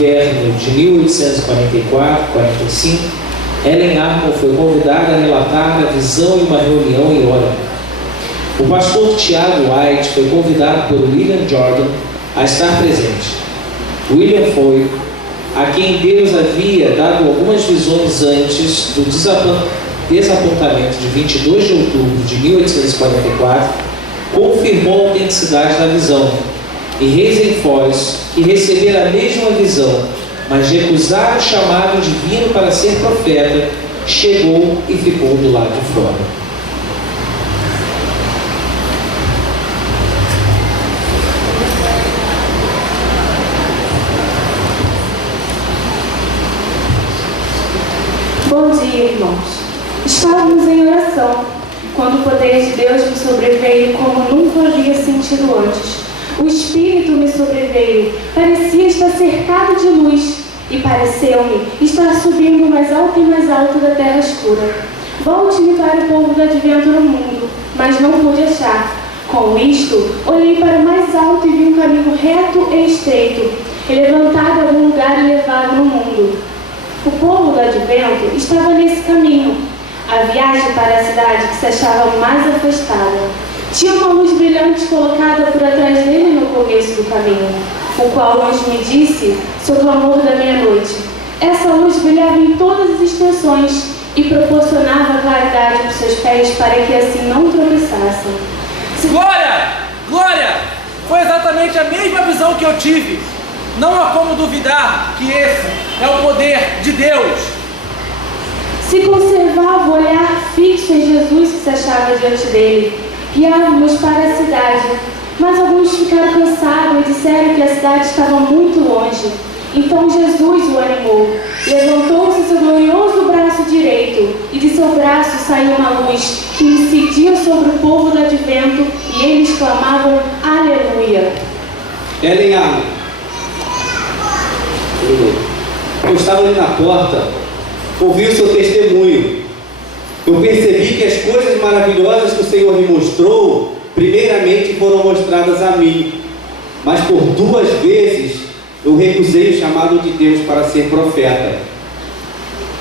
inverno de 1844-45, Ellen Armour foi convidada a relatar a visão em uma reunião em Oregon. O pastor Tiago White foi convidado por William Jordan a estar presente. William foi a quem Deus havia dado algumas visões antes do desapontamento de 22 de outubro de 1844, confirmou a autenticidade da visão, e Hazen-Foys, que recebera a mesma visão, mas recusara o chamado divino para ser profeta, chegou e ficou do lado de fora. Bom dia, irmãos. Estávamos em oração, quando o poder de Deus me sobreveio como nunca havia sentido antes. O Espírito me sobreveio, parecia estar cercado de luz, e pareceu-me estar subindo mais alto e mais alto da terra escura. Volte-me para o povo do advento no mundo, mas não pude achar. Com isto, olhei para o mais alto e vi um caminho reto e estreito, e levantado a algum lugar e levado no mundo. O povo do advento estava nesse caminho. A viagem para a cidade que se achava mais afastada. Tinha uma luz brilhante colocada por atrás dele no começo do caminho, o qual o anjo me disse sobre o amor da meia-noite. Essa luz brilhava em todas as extensões e proporcionava claridade aos seus pés para que assim não tropeçassem. Glória! Glória! Foi exatamente a mesma visão que eu tive. Não há como duvidar que esse é o poder de Deus. Se conservava o olhar fixo em Jesus que se achava diante dele. Guiávamos para a cidade, mas alguns ficaram cansados e disseram que a cidade estava muito longe. Então Jesus o animou. Levantou-se seu glorioso braço direito, e de seu braço saiu uma luz que incidia sobre o povo do advento, e eles clamavam Aleluia. Ellen Armour. Eu estava ali na porta, ouvi o seu testemunho. Eu percebi que as coisas maravilhosas que o Senhor me mostrou, primeiramente foram mostradas a mim. Mas por 2 vezes eu recusei o chamado de Deus para ser profeta.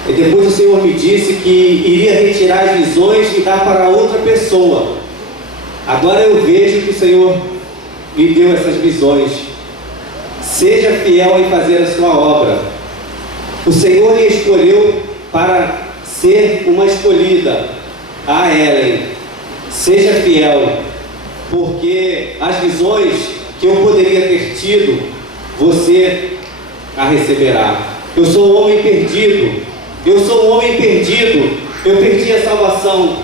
E depois o Senhor me disse que iria retirar as visões e dar para outra pessoa. Agora eu vejo que o Senhor me deu essas visões. Seja fiel em fazer a sua obra. O Senhor lhe escolheu para ser uma escolhida. Ah, Ellen, seja fiel, porque as visões que eu poderia ter tido, você a receberá. Eu sou um homem perdido. Eu sou um homem perdido. Eu perdi a salvação.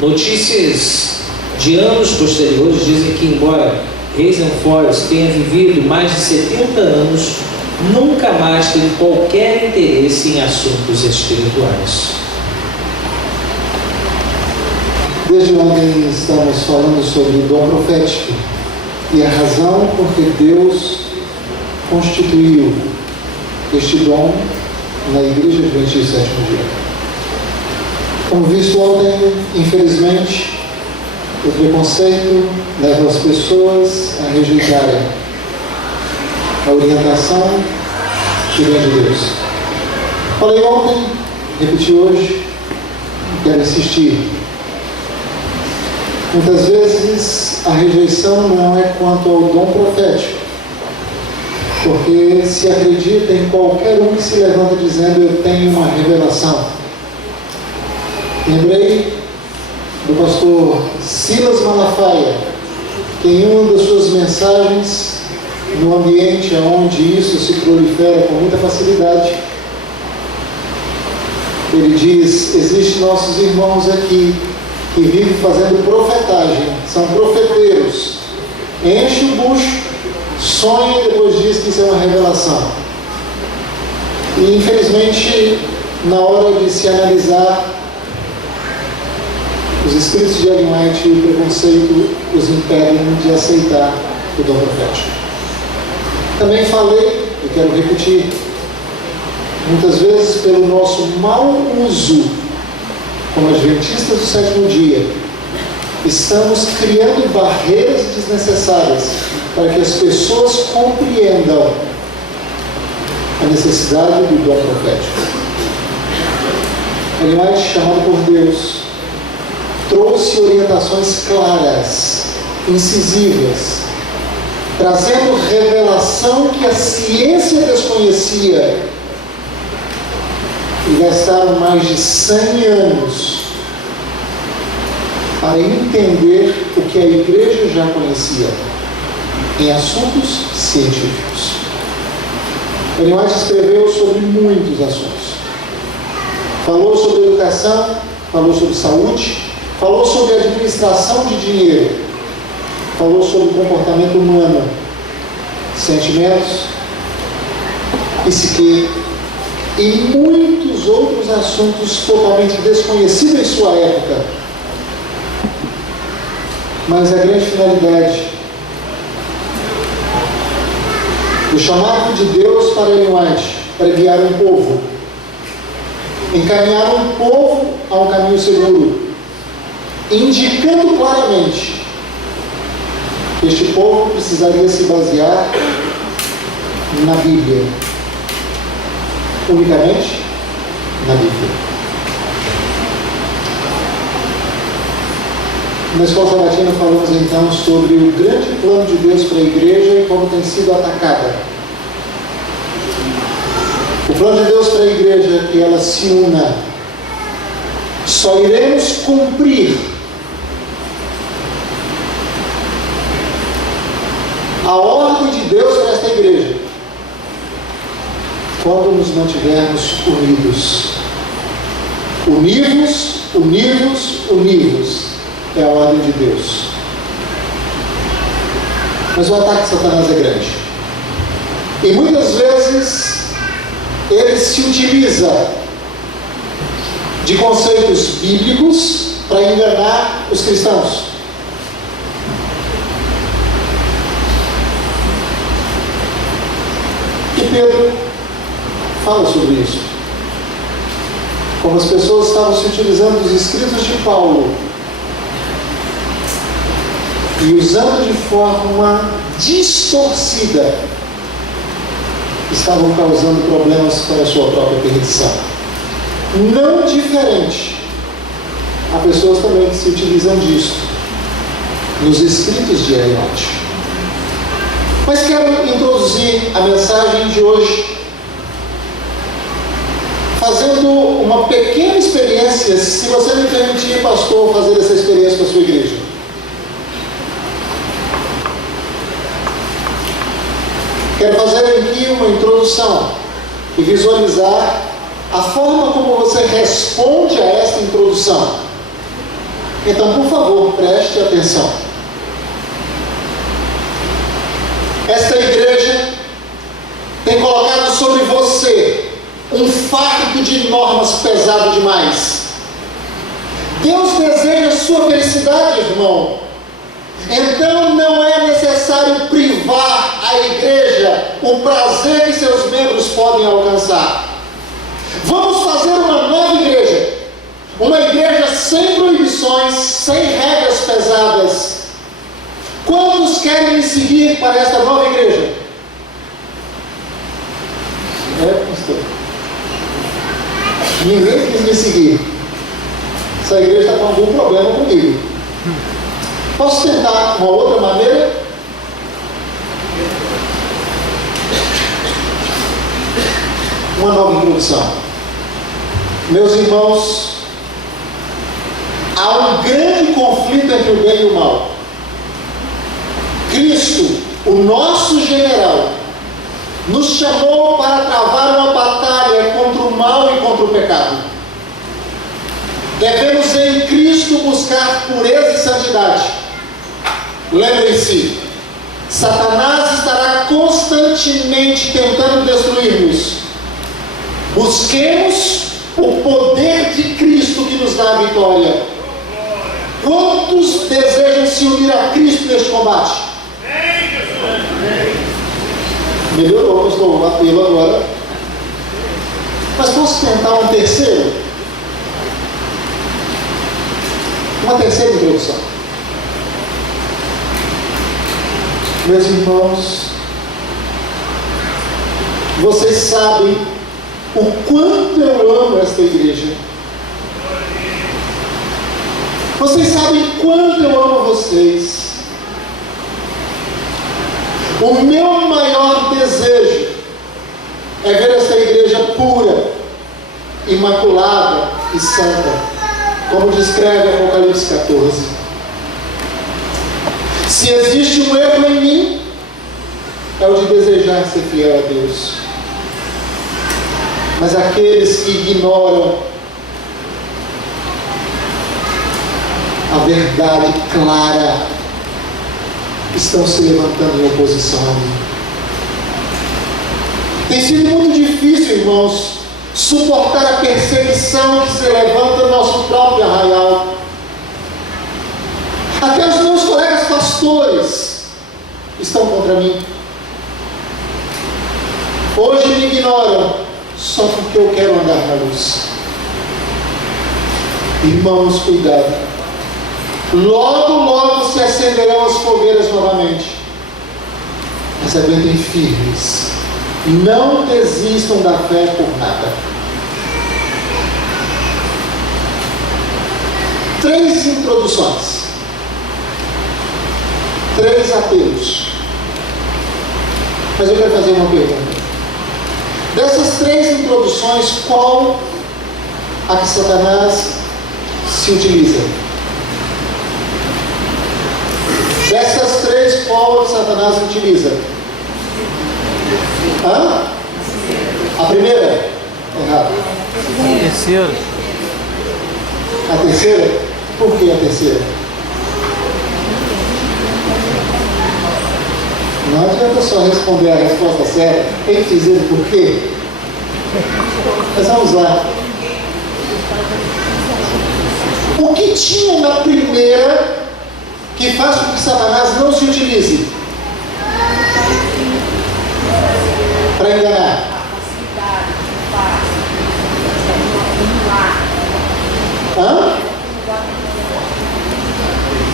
Notícias de anos posteriores dizem que, embora Hazen-Foys tenha vivido mais de 70 anos, nunca mais teve qualquer interesse em assuntos espirituais. Desde ontem estamos falando sobre o dom profético e a razão por que Deus constituiu este dom na Igreja Adventista do Sétimo Dia. Como visto ontem, infelizmente, o preconceito leva as pessoas a rejeitarem a orientação que vem de Deus. Falei ontem, repeti hoje, quero insistir. Muitas vezes a rejeição não é quanto ao dom profético, porque se acredita em qualquer um que se levanta dizendo eu tenho uma revelação. Lembrei do pastor Silas Malafaia, que em uma das suas mensagens, no ambiente onde isso se prolifera com muita facilidade, ele diz: existem nossos irmãos aqui que vivem fazendo profetagem, são profeteiros, enche o bucho, sonha e depois diz que isso é uma revelação. E infelizmente, na hora de se analisar, os escritos de Ellen White e o preconceito os impedem de aceitar o dom profético. Também falei, e quero repetir, muitas vezes pelo nosso mau uso como adventistas do sétimo dia, estamos criando barreiras desnecessárias para que as pessoas compreendam a necessidade do dom profético. Ellen White, chamado por Deus, trouxe orientações claras, incisivas, trazendo revelação que a ciência desconhecia, e gastaram mais de 100 anos para entender o que a igreja já conhecia em assuntos científicos. Ellen White escreveu sobre muitos assuntos. Falou sobre educação, falou sobre saúde, falou sobre administração de dinheiro, falou sobre comportamento humano, sentimentos, psique e muitos outros assuntos totalmente desconhecidos em sua época. Mas a grande finalidade do chamado de Deus para Ellen White era guiar um povo, encaminhar um povo a um caminho seguro, indicando claramente que este povo precisaria se basear na Bíblia, unicamente na Bíblia. Na Escola Sabatina falamos então sobre o grande plano de Deus para a igreja e como tem sido atacada. O plano de Deus para a igreja é que ela se una. Só iremos cumprir a ordem de Deus para esta igreja quando nos mantivermos unidos. Univos, univos, univos. É a ordem de Deus. Mas o ataque de Satanás é grande. E muitas vezes ele se utiliza de conceitos bíblicos para enganar os cristãos. E Pedro fala sobre isso. Como as pessoas estavam se utilizando dos escritos de Paulo e usando de forma distorcida, estavam causando problemas para a sua própria perdição. Não diferente, há pessoas também que se utilizam disso nos escritos de Ellen White. Mas quero introduzir a mensagem de hoje fazendo uma pequena experiência, se você me permitir, pastor, fazer essa experiência com a sua igreja. Quero fazer aqui uma introdução e visualizar a forma como você responde a esta introdução. Então, por favor, preste atenção. Esta igreja tem colocado sobre você um fardo de normas pesado demais. Deus deseja a sua felicidade, irmão. Então não é necessário privar a igreja o prazer que seus membros podem alcançar. Vamos fazer uma nova igreja. Uma igreja sem proibições, sem regras pesadas. Quantos querem me seguir para esta nova igreja? Pastor. Ninguém quis me seguir. Essa igreja está com algum problema comigo. Posso tentar uma outra maneira? Uma nova introdução. Meus irmãos, há um grande conflito entre o bem e o mal. Cristo, o nosso general, nos chamou para travar uma batalha contra o mal e contra o pecado. Devemos em Cristo buscar pureza e santidade. Lembrem-se, Satanás estará constantemente tentando destruir-nos. Busquemos o poder de Cristo que nos dá a vitória. Quantos desejam se unir a Cristo neste combate? Melhorou, pastor, o apelo agora. Mas posso tentar um terceiro? Uma terceira introdução. Meus irmãos, Vocês sabem o quanto eu amo esta igreja. Vocês sabem quanto eu amo vocês. O meu maior desejo é ver esta igreja pura, imaculada e santa, como descreve Apocalipse 14. Se existe um erro em mim, é o de desejar ser fiel a Deus. Mas aqueles que ignoram a verdade clara estão se levantando em oposição a mim. Tem sido muito difícil, irmãos, suportar a perseguição que se levanta no nosso próprio arraial. Até os meus colegas pastores estão contra mim. Hoje me ignoram só porque eu quero andar na luz. Irmãos, cuidado. Logo, logo se acenderão as fogueiras novamente. Mas aguentem firmes. Não desistam da fé por nada. 3 introduções. 3 apelos. Mas eu quero fazer uma pergunta. Dessas 3 introduções, qual a que Satanás se utiliza? Dessas 3, qual a que Satanás utiliza? A primeira? Errado. A terceira. A terceira? Por que a terceira? Não adianta só responder a resposta certa, tem que dizer por quê. Mas vamos lá. O que tinha na primeira que faz com que Satanás não se utilize? Para enganar.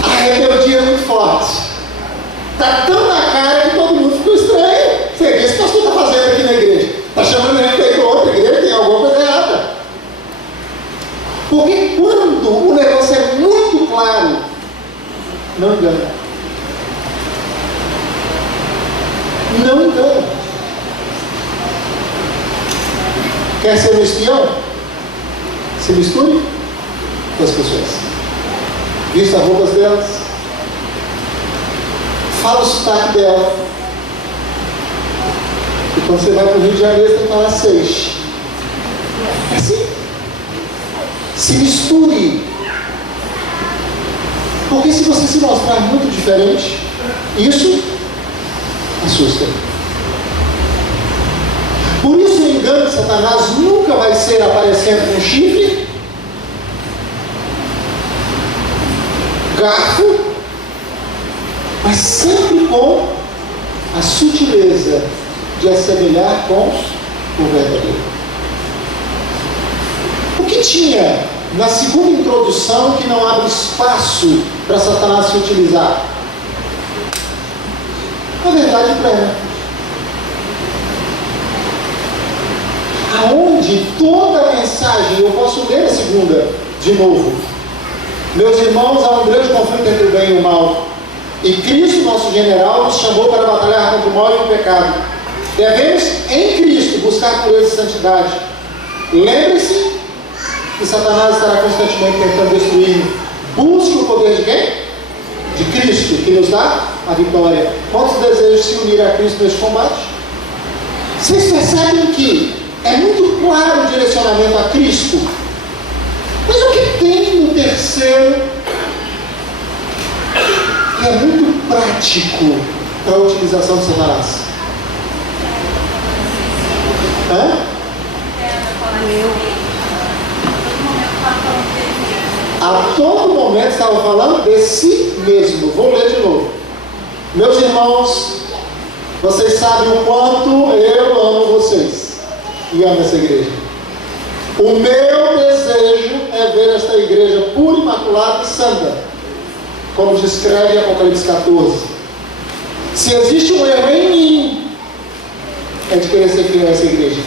A rebeldia é muito forte. Está tão na cara que todo mundo ficou estranho. Você vê, esse pastor está fazendo aqui na igreja? Está chamando ele para ir para outra igreja, tem alguma coisa errada. Porque quando o negócio é muito claro, não engana. Não engana. Quer ser um espião? Se misture com as pessoas. Vista as roupas delas. Fala o sotaque dela. E quando você vai para o Rio de Janeiro, você tem que falar 6. É assim. Se misture. Porque se você se mostrar muito diferente, isso assusta. Por isso o engano de Satanás nunca vai ser aparecendo com chifre, garfo, mas sempre com a sutileza de assemelhar com o verdadeiro. O que tinha na segunda introdução que não abre espaço para Satanás se utilizar? A verdade plena. Aonde toda a mensagem, eu posso ler a segunda de novo. Meus irmãos, há um grande conflito entre o bem e o mal. E Cristo, nosso general, nos chamou para batalhar contra o mal e o pecado. Devemos, em Cristo, buscar pureza e santidade. Lembre-se que Satanás estará constantemente tentando destruir. Busque o poder de quem? De Cristo, que nos dá a vitória. Quantos desejam se unir a Cristo neste combate? Vocês percebem que é muito claro o direcionamento a Cristo. Mas o que tem no terceiro que é muito prático para a utilização de Satanás? A todo momento estava falando de si mesmo. Vou ler de novo. Meus irmãos, vocês sabem o quanto eu amo vocês e amo essa igreja. O meu desejo é ver esta igreja pura, imaculada e santa, como descreve Apocalipse 14. Se existe um erro em mim, é de querer ser fiel a essa igreja.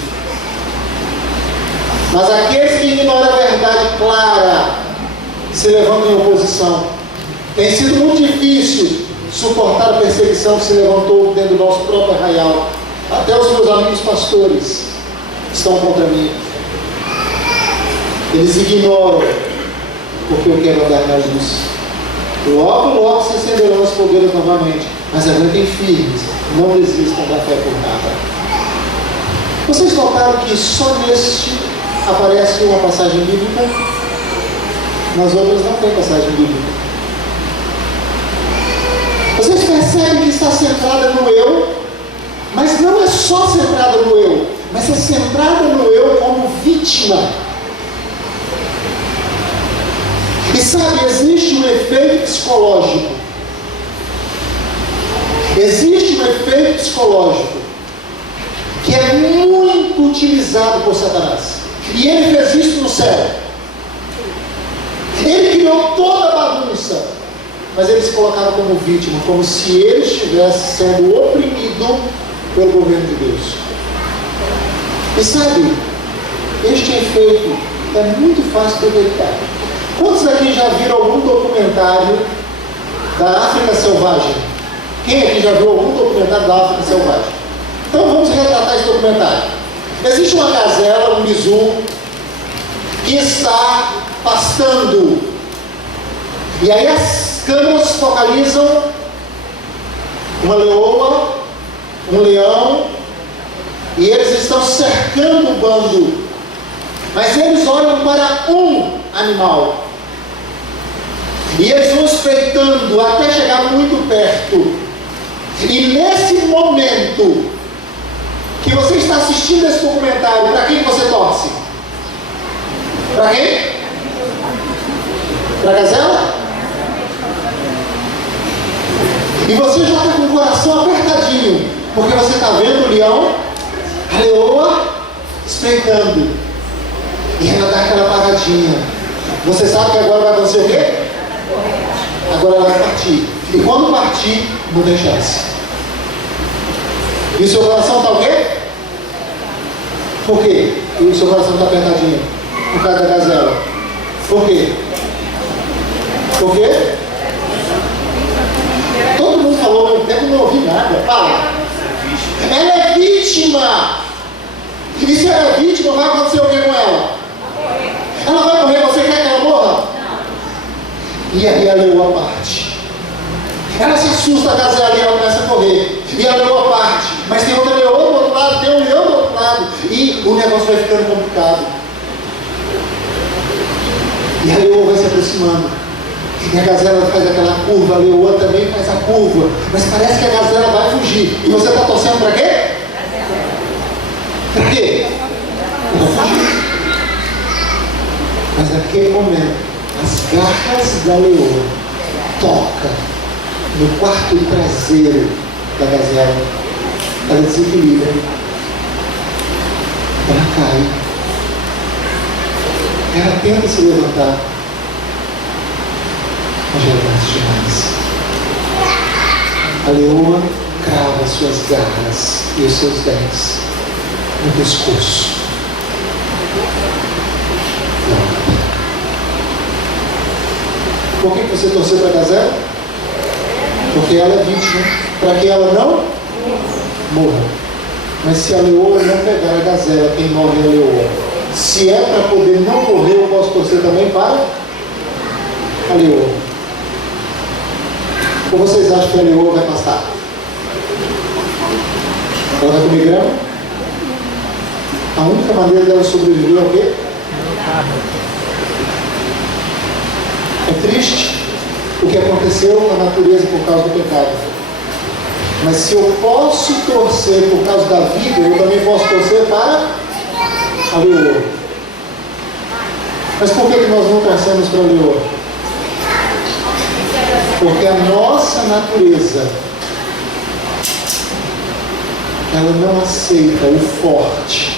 Mas aqueles que ignoram a verdade clara se levantam em oposição. Tem sido muito difícil suportar a perseguição que se levantou dentro do nosso próprio arraial. Até os meus amigos pastores estão contra mim. Eles ignoram porque eu quero andar na luz. Logo, logo se acenderão os fogueiros novamente. Mas aguentem firmes, não desistam da fé por nada. Vocês notaram que só neste aparece uma passagem bíblica? Nas outras não tem passagem bíblica. Vocês percebem que está centrada no eu, mas não é só centrada no eu, mas é centrada no eu como vítima. E sabe, existe um efeito psicológico. Existe um efeito psicológico que é muito utilizado por Satanás. E ele fez isso no céu. Ele criou toda a bagunça, mas ele se colocava como vítima, como se ele estivesse sendo oprimido pelo governo de Deus. E sabe, este efeito é muito fácil de detectar. Quantos daqui já viram algum documentário da África Selvagem? Quem aqui já viu algum documentário da África Selvagem? Então vamos retratar esse documentário. Existe uma gazela, um bizu, que está pastando. E aí as câmeras focalizam uma leoa, um leão, e eles estão cercando o bando. Mas eles olham para um animal. E eles vão espreitando até chegar muito perto. E nesse momento que você está assistindo esse documentário, para quem você torce? Para quem? Para a gazela? E você já está com o coração apertadinho, porque você está vendo o leão, a leoa, espreitando. E ela dá aquela paradinha. Você sabe que agora vai acontecer o quê? Agora ela vai partir. E quando partir, não tem chance. E o seu coração está o quê? Por quê? E o seu coração está apertadinho? Por causa da gazela. Por quê? Por quê? Todo mundo falou, ao mesmo tempo não ouvi nada. Fala. Ela é vítima. E se ela é vítima, vai acontecer o que com ela? Ela vai morrer, você quer que ela morra? E aí a leoa parte. Ela se assusta, a gazela e ela começa a correr. E a leoa parte. Mas tem outra leoa do outro lado, tem um leão do outro lado. E o negócio vai ficando complicado. E a leoa vai se aproximando. E a gazela faz aquela curva, a leoa também faz a curva. Mas parece que a gazela vai fugir. E você está torcendo para quê? Para quê? Para fugir. Mas naquele momento, as garras da leoa tocam no quarto traseiro da gazela. Ela desequilibra. Ela cai. Ela tenta se levantar. Mas já é tarde demais. A leoa crava suas garras e os seus dentes no pescoço. Por que você torceu para a gazela? Porque ela é vítima, para que ela não morra. Mas se a leoa não pegar a gazela, quem morre é a leoa. Se é para poder não morrer, eu posso torcer também para a leoa. Ou vocês acham que a leoa vai passar? Ela vai comer grama? A única maneira dela sobreviver é o quê? É triste o que aconteceu na natureza por causa do pecado. Mas se eu posso torcer por causa da vida, eu também posso torcer para a leoa. Mas por que nós não torcemos para a leoa? Porque a nossa natureza, ela não aceita o forte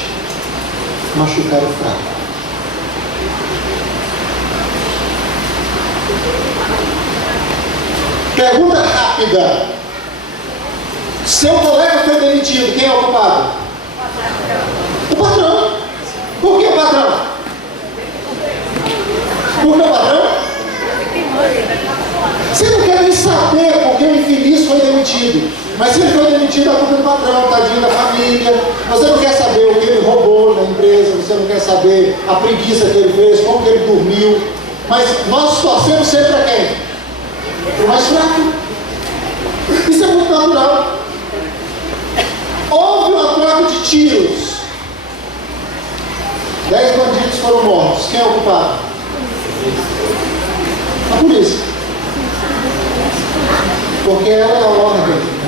machucar o fraco. Pergunta rápida. Seu colega foi demitido, quem é o culpado? O patrão. Por que o patrão? Por que o patrão? Você não quer nem saber porque o infeliz foi demitido. Mas se ele foi demitido, a culpa é do patrão, tadinho da família. Você não quer saber o que ele roubou na empresa, você não quer saber a preguiça que ele fez, como que ele dormiu. Mas nós torcemos sempre a quem? O mais fraco. Isso é muito natural. Houve uma troca de tiros. 10 bandidos foram mortos. Quem é o culpado? A polícia. Porque ela é a ordem.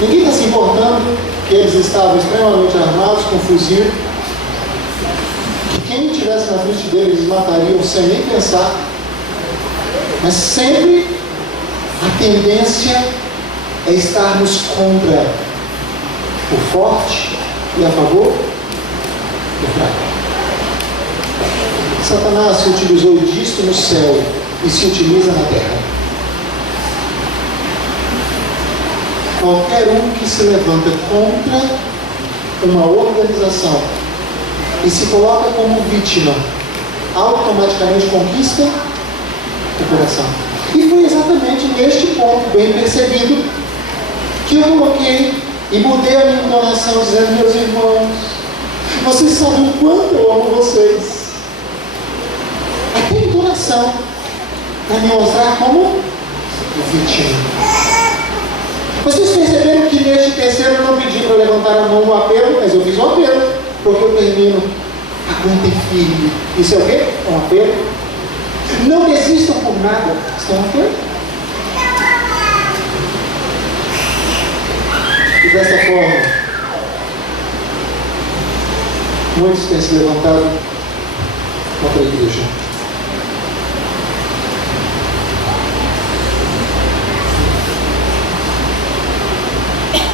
Ninguém está se importando que eles estavam extremamente armados, com fuzil. Que quem estivesse na frente deles, eles matariam sem nem pensar. Mas sempre a tendência é estarmos contra o forte e a favor do fraco. Satanás se utilizou disto no céu e se utiliza na terra. Qualquer um que se levanta contra uma organização e se coloca como vítima, automaticamente conquista o coração. E foi exatamente neste ponto, bem percebido, que eu coloquei e mudei a minha entonação, dizendo: meus irmãos, vocês sabem o quanto eu amo vocês. Até a entonação, para me mostrar como vítima. Vocês perceberam que neste terceiro eu não pedi para levantar a mão no apelo, mas eu fiz um apelo, porque eu termino: aguentem firme. Isso é o quê? É um apelo. Não desistam por nada. Isso é um apelo. E dessa forma, muitos têm se levantado contra a igreja.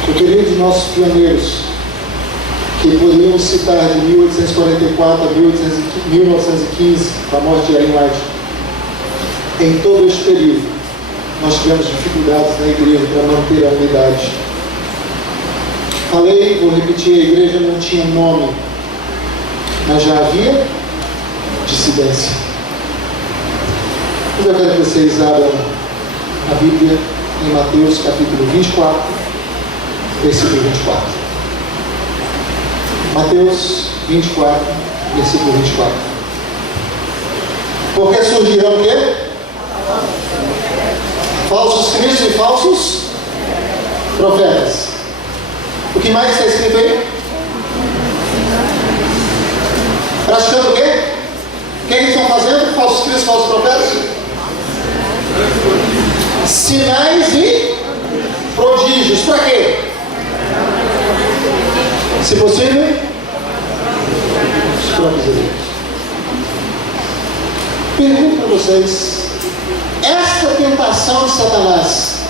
O período de nossos pioneiros, que podemos citar de 1844 a 1915, com a morte de Ellen White, em todo este período, nós tivemos dificuldades na igreja para manter a unidade. Falei, vou repetir, a igreja não tinha nome, mas já havia dissidência. Mas eu quero que vocês abram a Bíblia em Mateus capítulo 24, versículo 24. Mateus 24, versículo 24. Porque surgirão o quê? Falsos cristos e falsos profetas. O que mais está escrito aí? Praticando o quê? O que eles estão fazendo? Falsos cristos e falsos profetas? Sinais e prodígios. Para quê? Se possível, os próprios eleitos. Pergunto para vocês: esta tentação de Satanás,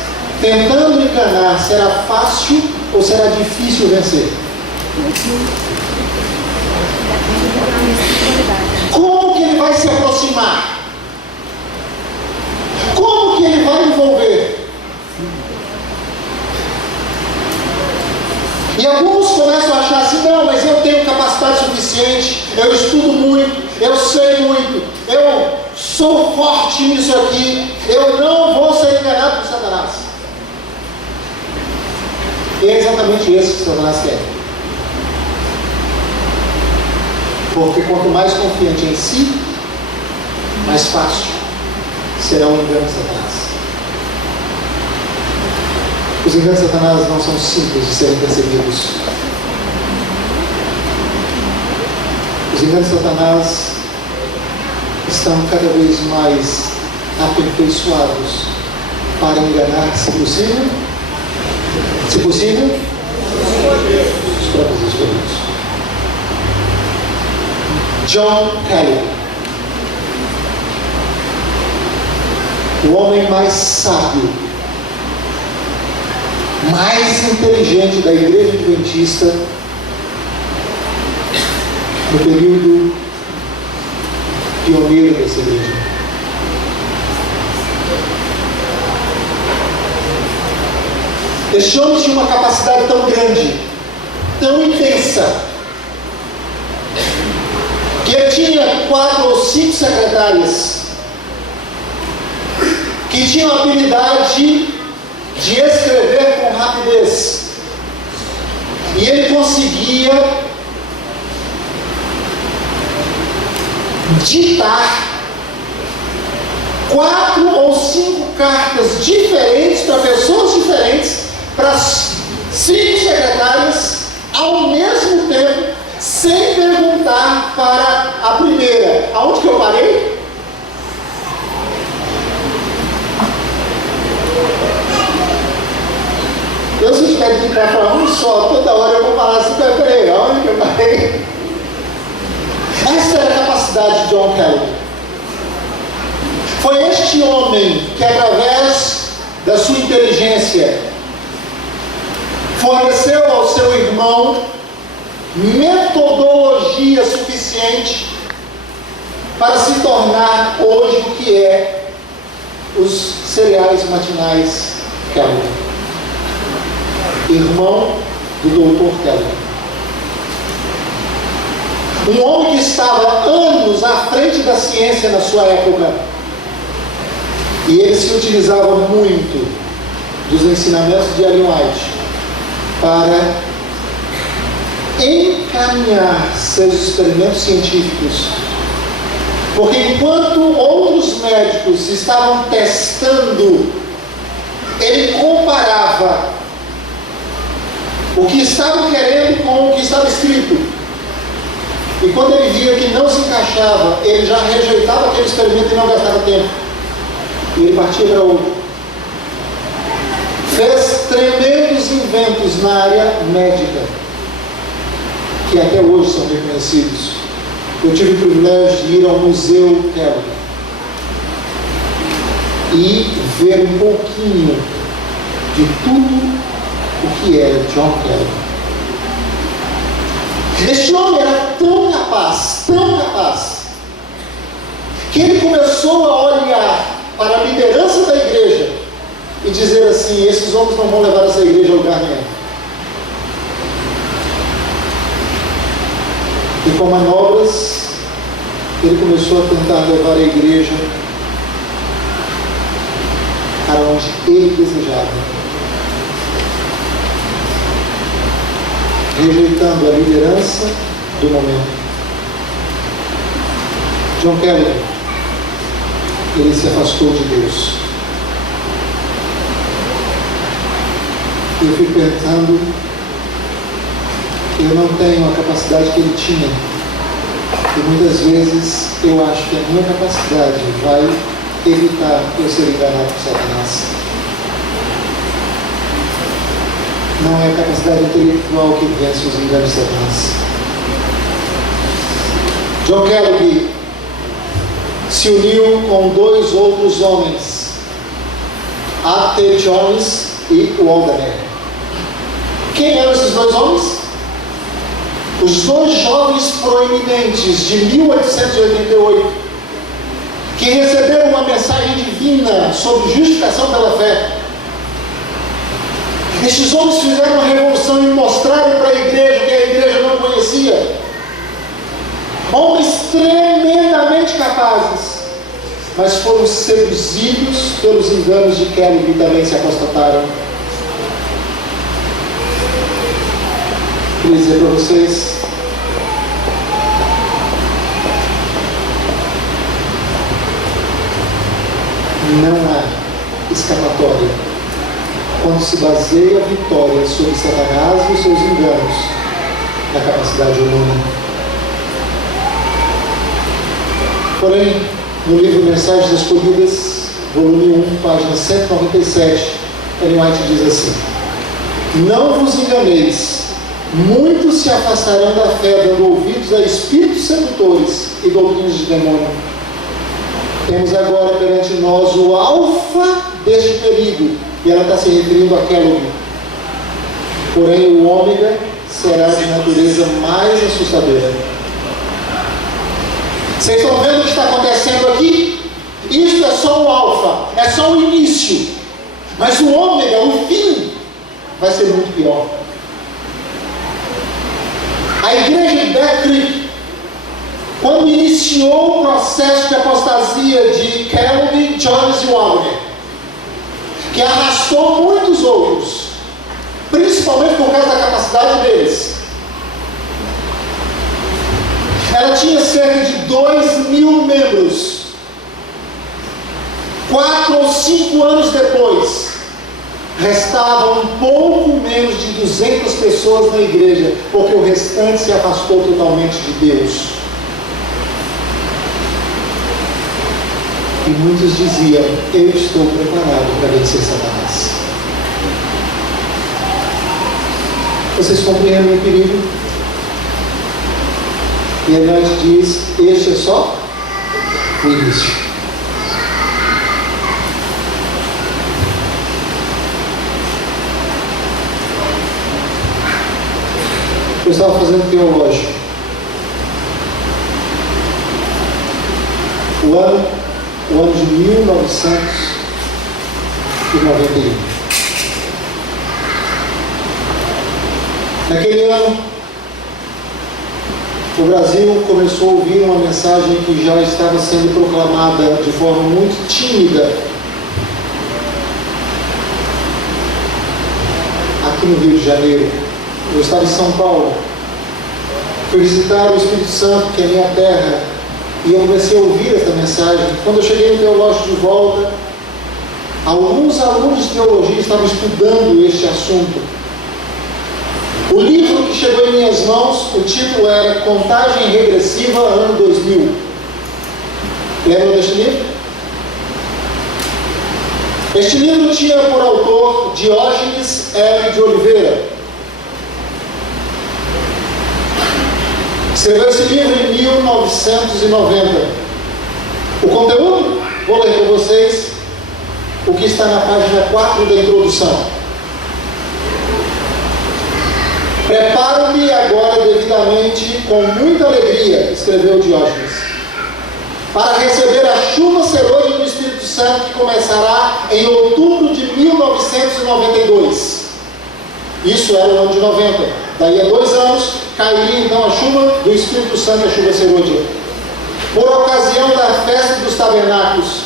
tentando enganar, será fácil ou será difícil vencer? Como que ele vai se aproximar? Como que ele vai envolver? E alguns começam a achar assim: não, mas eu tenho capacidade suficiente, eu estudo muito, eu sei muito, eu sou forte nisso aqui, eu não vou ser enganado por Satanás. E é exatamente isso que Satanás quer. Porque quanto mais confiante em si, mais fácil será o engano de Satanás. Os enganos de Satanás não são simples de serem percebidos. Os enganos de Satanás estão cada vez mais aperfeiçoados para enganar, se possível, os próprios escolhidos. John Kelly, o homem mais sábio, mais inteligente da igreja adventista no período pioneiro dessa igreja. Este homem tinha uma capacidade tão grande tão intensa, que ele tinha 4 ou 5 secretárias que tinham a habilidade de escrever com rapidez, e ele conseguia ditar 4 ou 5 cartas diferentes para pessoas diferentes, para 5 secretárias ao mesmo tempo, sem perguntar para a primeira: aonde que eu parei? Eu, se tiver que ficar para um só, toda hora eu vou falar assim: peraí, aonde que eu parei? Essa era a capacidade de John Calvin. Foi este homem que, através da sua inteligência, forneceu ao seu irmão metodologia suficiente para se tornar hoje o que é os cereais matinais Calvin, irmão do Dr. Calvin. Um homem que estava anos à frente da ciência na sua época, e ele se utilizava muito dos ensinamentos de Ellen White para encaminhar seus experimentos científicos, porque enquanto outros médicos estavam testando, ele comparava o que estavam querendo com o que estava escrito. E quando ele via que não se encaixava, ele já rejeitava aquele experimento e não gastava tempo. E ele partia para outro. Fez tremendos inventos na área médica, que até hoje são reconhecidos. Eu tive o privilégio de ir ao Museu Calvin e ver um pouquinho de tudo o que era John Calvin. Este homem era tão capaz, que ele começou a olhar para a liderança da igreja e dizer assim: esses homens não vão levar essa igreja a lugar nenhum. E com manobras, ele começou a tentar levar a igreja para onde ele desejava, rejeitando a liderança do momento. John Calvin, ele se afastou de Deus. Eu fico pensando, eu não tenho a capacidade que ele tinha, e muitas vezes eu acho que a minha capacidade vai evitar eu ser enganado por Satanás. Não é a capacidade intelectual que vence os enganos de Satanás. John Calvin se uniu com 2 outros homens, A.T. Jones e Waldener. Quem eram esses 2 homens? Os 2 jovens proeminentes de 1888, que receberam uma mensagem divina sobre justificação pela fé. Estes homens fizeram uma revolução e mostraram para a igreja que a igreja não conhecia. Homens tremendamente capazes, mas foram seduzidos pelos enganos de Calvin e também se apostataram. Queria dizer para vocês, não há escapatória quando se baseia a vitória sobre Satanás e os seus enganos na capacidade humana. Porém, no livro Mensagens Escolhidas, volume 1, página 197, Ellen White diz assim: não vos enganeis, muitos se afastarão da fé, dando ouvidos a espíritos sedutores e doutrinas de demônio. Temos agora perante nós o alfa deste perigo, e ela está se referindo a Calvin. Porém, o ômega será de natureza mais assustadora. Vocês estão vendo o que está acontecendo aqui? Isso é só o alfa, é só o início. Mas o ômega, o fim, vai ser muito pior. A igreja de Bear Creek, quando iniciou o processo de apostasia de Calvin, Jones e Wagner, que arrastou muitos outros, principalmente por causa da capacidade deles, ela tinha cerca de 2.000 membros. 4 ou 5 anos depois, restavam um pouco menos de 200 pessoas na igreja, porque o restante se afastou totalmente de Deus. E muitos diziam: eu estou preparado para vencer Satanás. Vocês compreendem o perigo? E a gente diz: este é só o início. Eu estava fazendo teológico. O ano de 1991. Naquele ano, o Brasil começou a ouvir uma mensagem que já estava sendo proclamada de forma muito tímida aqui no Rio de Janeiro. Eu estava em São Paulo, fui visitar o Espírito Santo, que é a minha terra, e eu comecei a ouvir essa mensagem. Quando eu cheguei no teológico de volta, alguns alunos de teologia estavam estudando este assunto. O livro que chegou em minhas mãos, o título era Contagem Regressiva, ano 2000. Lembram deste livro? Este livro tinha por autor Diógenes L. de Oliveira. Escreveu esse livro em 1990. O conteúdo, vou ler para vocês o que está na página 4 da introdução. Preparo-me agora devidamente, com muita alegria, escreveu Diógenes, para receber a chuva serôdia do Espírito Santo que começará em outubro de 1992. Isso era o ano de 90. Daí a 2 anos, cairia então a chuva do Espírito Santo, a chuva serôdia. Por ocasião da festa dos tabernáculos.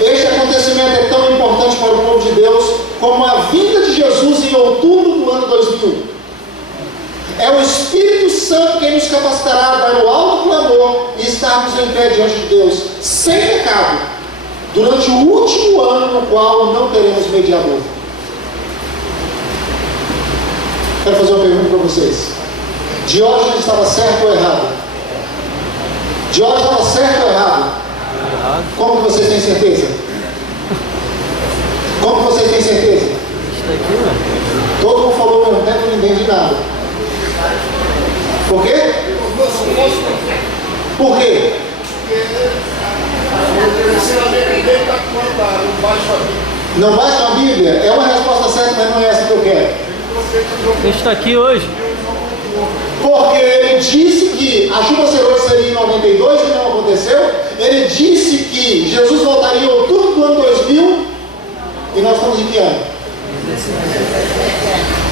Este acontecimento é tão importante para o povo de Deus como a vinda de Jesus em outubro do ano 2000. É o Espírito Santo quem nos capacitará a dar o alto clamor e estarmos em pé diante de Deus, sem pecado, durante o último ano no qual não teremos mediador. Quero fazer uma pergunta para vocês. Diógenes estava certo ou errado? Diógenes estava certo ou errado? Como que vocês têm certeza? Como que vocês têm certeza? Todo mundo falou ao mesmo tempo e não entende nada. Por quê? Por quê? Não baixa a Bíblia? É uma resposta certa, mas não é essa que eu quero. Ele está aqui hoje. Porque ele disse que a chuva serôdia seria em 92 e não aconteceu. Ele disse que Jesus voltaria em outubro do ano 2000 e nós estamos em que ano? 17.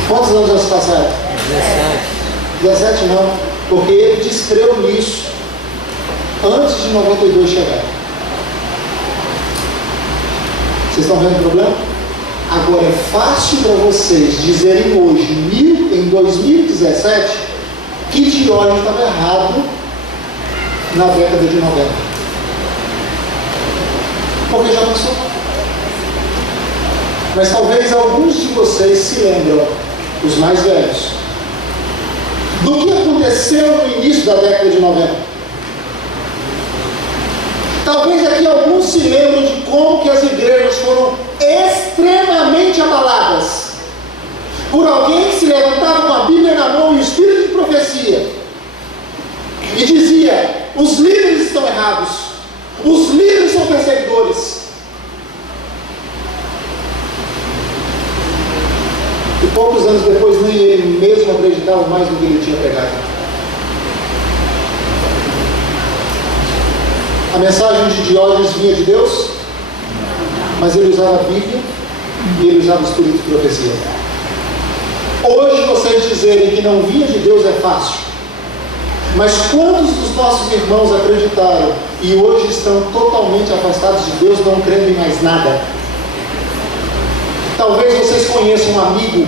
Quantos anos já se passaram? 17 não, porque ele descreveu nisso antes de 92 chegar. Vocês estão vendo o problema? Agora é fácil para vocês dizerem hoje, em 2017, que Diógenes estava errado na década de 90. Porque já passou. Mas talvez alguns de vocês se lembram, os mais velhos, do que aconteceu no início da década de 90. Talvez aqui alguns se lembram de como que as igrejas foram extremamente abaladas por alguém que se levantava com a Bíblia na mão e o espírito de profecia e dizia: os líderes estão errados, os líderes são perseguidores. E poucos anos depois nem ele mesmo acreditava mais no que ele tinha pregado. A mensagem de Diógenes vinha de Deus, mas ele usava a Bíblia e ele usava o espírito de profecia. Hoje vocês dizerem que não vinha de Deus é fácil, Mas quantos dos nossos irmãos acreditaram e hoje estão totalmente afastados de Deus, não crendo em mais nada? Talvez vocês conheçam um amigo,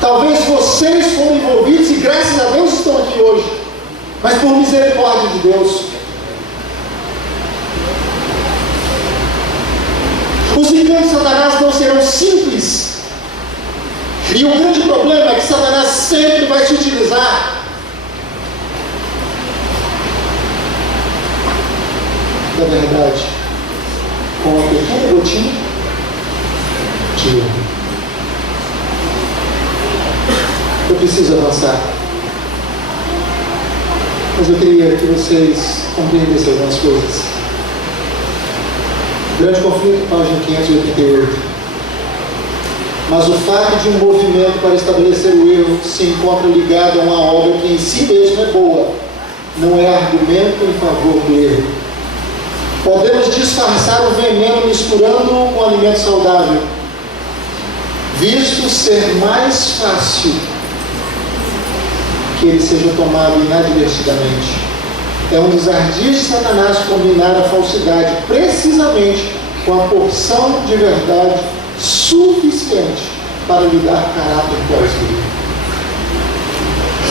talvez vocês foram envolvidos e graças a Deus estão aqui hoje, mas por misericórdia de Deus. Os enganos de Satanás não serão simples. E o grande problema é que Satanás sempre vai se utilizar da verdade com uma pequena gotinha de erro. Eu preciso avançar, mas eu queria que vocês compreendessem algumas coisas. Grande Conflito, página 588. Mas o fato de um movimento para estabelecer o erro se encontra ligado a uma obra que em si mesma é boa, não é argumento em favor do erro. Podemos disfarçar o veneno misturando-o com alimento saudável, visto ser mais fácil que ele seja tomado inadvertidamente. É um dos ardis de Satanás combinar a falsidade precisamente com a porção de verdade suficiente para lhe dar caráter plausível.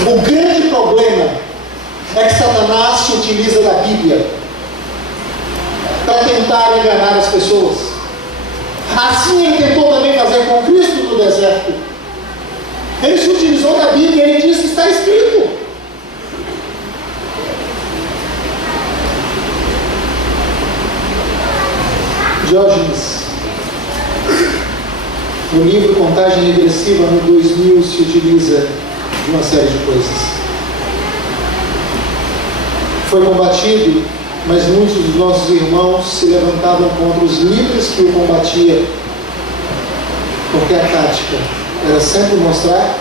O grande problema é que Satanás se utiliza da Bíblia para tentar enganar as pessoas. Assim ele tentou também fazer com Cristo no deserto. Ele se utilizou da Bíblia e ele disse que está escrito. Diógenes, no livro Contagem Regressiva, no 2000, se utiliza de uma série de coisas. Foi combatido, mas muitos dos nossos irmãos se levantavam contra os líderes que o combatiam, porque a tática era sempre mostrar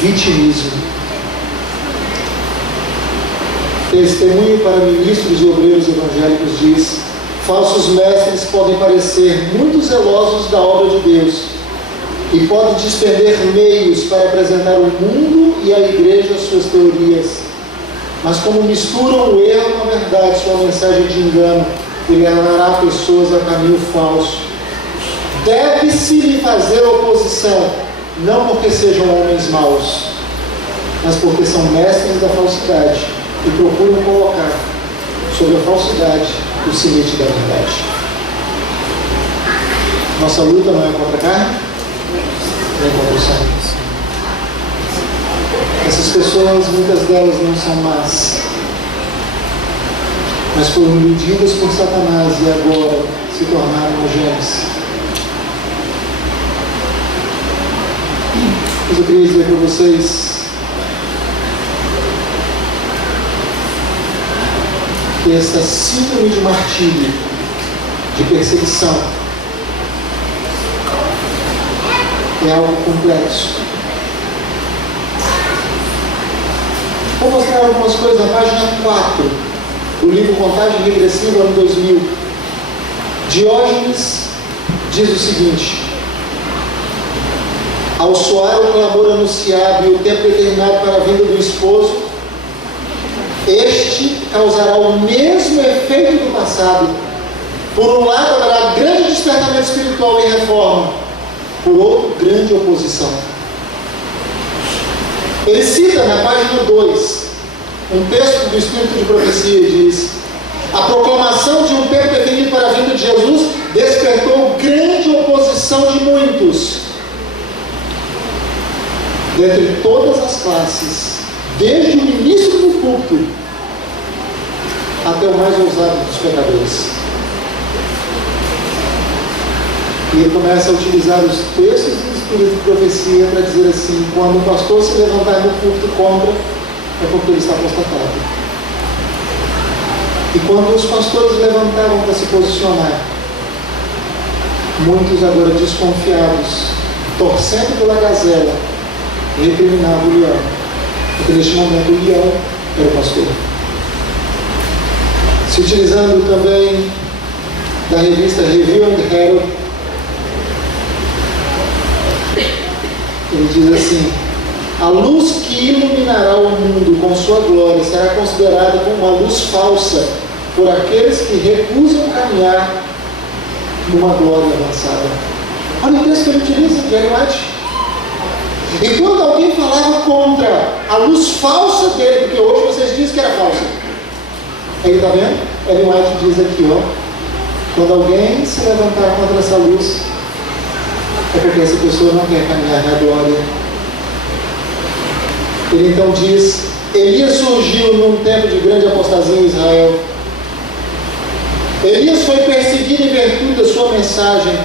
vitimismo. Testemunho para ministros e obreiros evangélicos diz: falsos mestres podem parecer muito zelosos da obra de Deus e podem despender meios para apresentar o mundo e a igreja suas teorias, mas como misturam o erro com a verdade, sua mensagem de engano e levará pessoas a caminho falso. Deve-se lhe fazer oposição, não porque sejam homens maus, mas porque são mestres da falsidade e procuram colocar sobre a falsidade o semente da verdade. Nossa luta não é contra a carne, nem contra o sangue. Essas pessoas, muitas delas não são más, mas foram iludidas por Satanás e agora se tornaram agentes. Mas eu queria dizer para vocês que essa síndrome de martírio, de perseguição, é algo complexo. Vou mostrar algumas coisas na página 4 do livro Contagem Regressiva, ano 2000. Diógenes diz o seguinte: ao soar o clamor anunciado e o tempo determinado para a vinda do esposo, este causará o mesmo efeito do passado. Por um lado, haverá grande despertamento espiritual e reforma, por outro, grande oposição. Ele cita na página 2 um texto do Espírito de Profecia e diz: a proclamação de um tempo definido para a vinda de Jesus despertou grande oposição de muitos, dentre todas as classes, desde o ministro do culto até o mais ousado dos pecadores. E ele começa a utilizar os textos do Espírito de Profecia para dizer assim: quando o pastor se levantar no culto contra, é porque ele está apostatado. E quando os pastores levantavam para se posicionar, muitos agora desconfiados, torcendo pela gazela, recriminavam o leão, porque neste momento o leão era o pastor. Se utilizando também da revista Review and Herald, ele diz assim: A luz que iluminará o mundo com sua glória será considerada como uma luz falsa por aqueles que recusam caminhar numa glória avançada. Olha o texto que ele utiliza de Ellen White. E quando alguém falava contra a luz falsa dele, porque hoje vocês dizem que era falsa, aí está vendo? Ellen White diz aqui, ó, quando alguém se levantar contra essa luz, é porque essa pessoa não quer caminhar na glória. Ele então diz: Elias surgiu num tempo de grande apostasia em Israel. Elias foi perseguido em virtude da sua mensagem,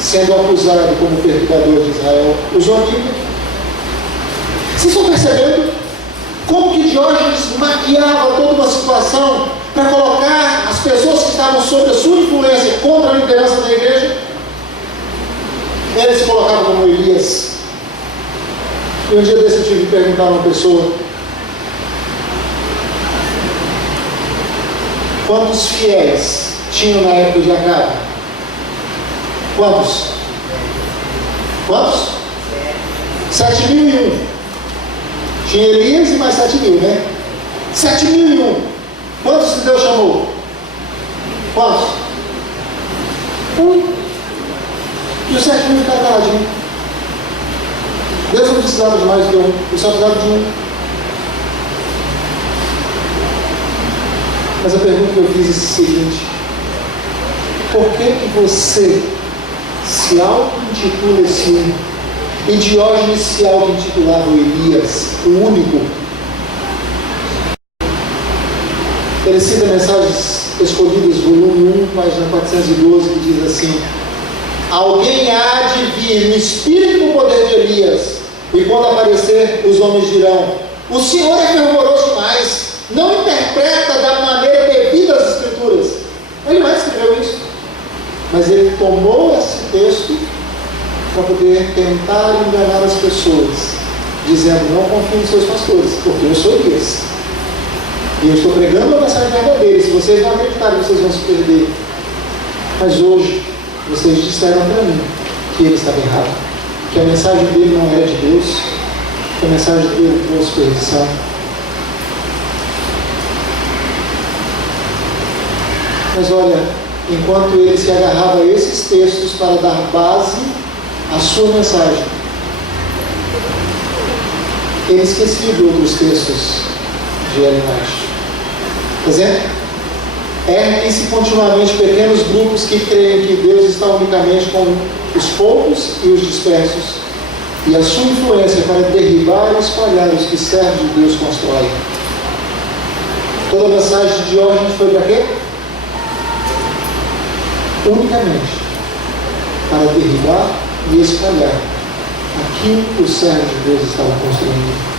sendo acusado como perturbador de Israel. Usou a Bíblia. Vocês estão percebendo como que Diógenes maquiava toda uma situação para colocar as pessoas que estavam sob a sua influência contra a liderança da igreja? Ele se colocava como Elias. E um dia desse eu tive que perguntar a uma pessoa: quantos fiéis tinham na época de Acabe? Quantos? Quantos? 7.001. Tinha Elias e mais 7.000, né? 7.001. Quantos que Deus chamou? Quantos? E os 7.000 ficaram caladinhos. Deus não precisava de mais do que um, ele só precisava de um. Mas a pergunta que eu fiz é a seguinte: por que você se auto-intitula esse um? E Diógenes se auto-intitulava o Elias, o único. Ele cita Mensagens Escolhidas, volume 1, página 412, que diz assim: alguém há de vir no espírito e no poder de Elias, e quando aparecer, os homens dirão: o Senhor é fervoroso demais, não interpreta da maneira devida as Escrituras. Ele não escreveu isso, mas ele tomou esse texto para poder tentar enganar as pessoas, dizendo: não confie nos seus pastores, porque eu sou Elias, e eu estou pregando uma mensagem verdadeira. Se vocês não acreditarem, vocês vão se perder. Mas hoje vocês disseram para mim que ele estava errado, que a mensagem dele não era de Deus, que a mensagem dele trouxe perdição. Mas olha, enquanto ele se agarrava a esses textos para dar base à sua mensagem, ele esquecia de outros textos de Ellen White. Por exemplo, erguem-se continuamente pequenos grupos que creem que Deus está unicamente com os poucos e os dispersos, e a sua influência para derribar e espalhar os que servos de Deus constroem. Toda a mensagem de Diógenes foi para quê? Unicamente para derribar e espalhar aquilo que os servos de Deus estavam construindo.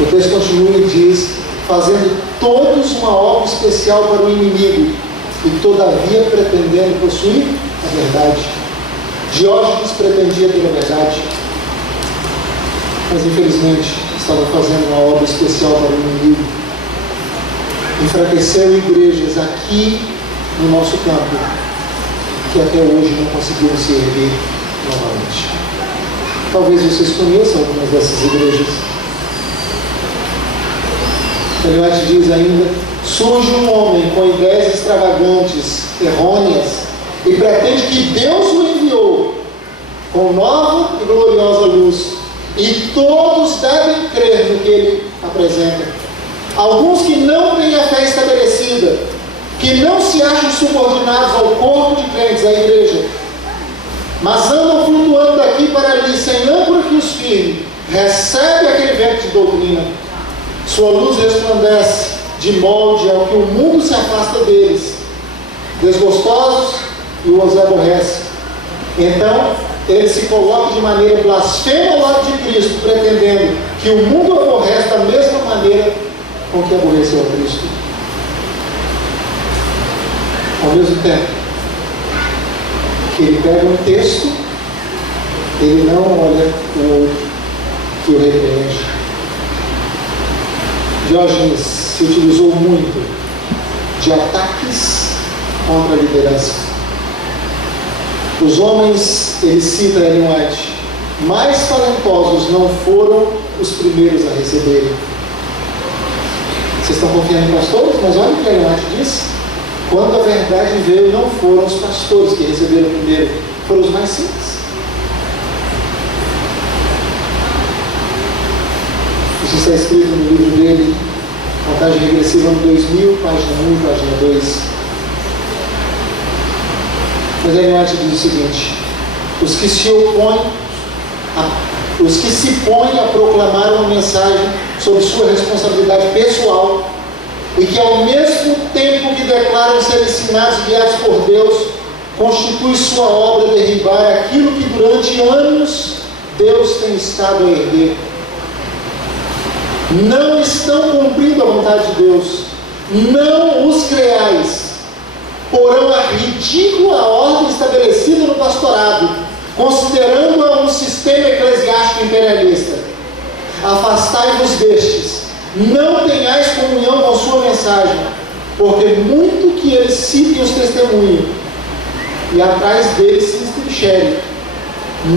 O texto continua e diz: fazendo todos uma obra especial para o inimigo, e todavia pretendendo possuir a verdade. Diógenes pretendia ter a verdade, mas infelizmente estava fazendo uma obra especial para o inimigo. Enfraqueceu igrejas aqui no nosso campo, que até hoje não conseguiram se erguer novamente. Talvez vocês conheçam algumas dessas igrejas. Ellen White diz ainda: surge um homem com ideias extravagantes, errôneas, e pretende que Deus o enviou com nova e gloriosa luz, e todos devem crer no que ele apresenta. Alguns que não têm a fé estabelecida, que não se acham subordinados ao corpo de crentes, à igreja, mas andam flutuando daqui para ali, sem âncora que os firme, recebe aquele vento de doutrina. Sua luz resplandece de molde ao que o mundo se afasta deles, desgostosos, e os aborrece. Então, ele se coloca de maneira blasfema ao lado de Cristo, pretendendo que o mundo aborrece da mesma maneira com que aborreceu a Cristo. Ao mesmo tempo que ele pega um texto, ele não olha o outro que o repreende. Diógenes se utilizou muito de ataques contra a liderança. Os homens, ele cita Ellen White, mais talentosos não foram os primeiros a receberem. Vocês estão confiando em pastores? Mas olha o que a Ellen White diz. Quando a verdade veio, não foram os pastores que receberam primeiro, foram os mais simples. Isso está escrito no livro dele, Contagem Regressiva, ano 2000, página 1 e página 2. Mas a Ellen White diz o seguinte: os que se põem a proclamar uma mensagem sobre sua responsabilidade pessoal e que ao mesmo tempo que declaram ser ensinados e guiados por Deus, constitui sua obra derribar aquilo que durante anos Deus tem estado a erguer. Não estão cumprindo a vontade de Deus, não os creais, porão a ridícula ordem estabelecida no pastorado, considerando-a um sistema eclesiástico imperialista. Afastai-vos destes, não tenhais comunhão com sua mensagem, porque muito que eles citem os testemunhos, e atrás deles se estrincherem,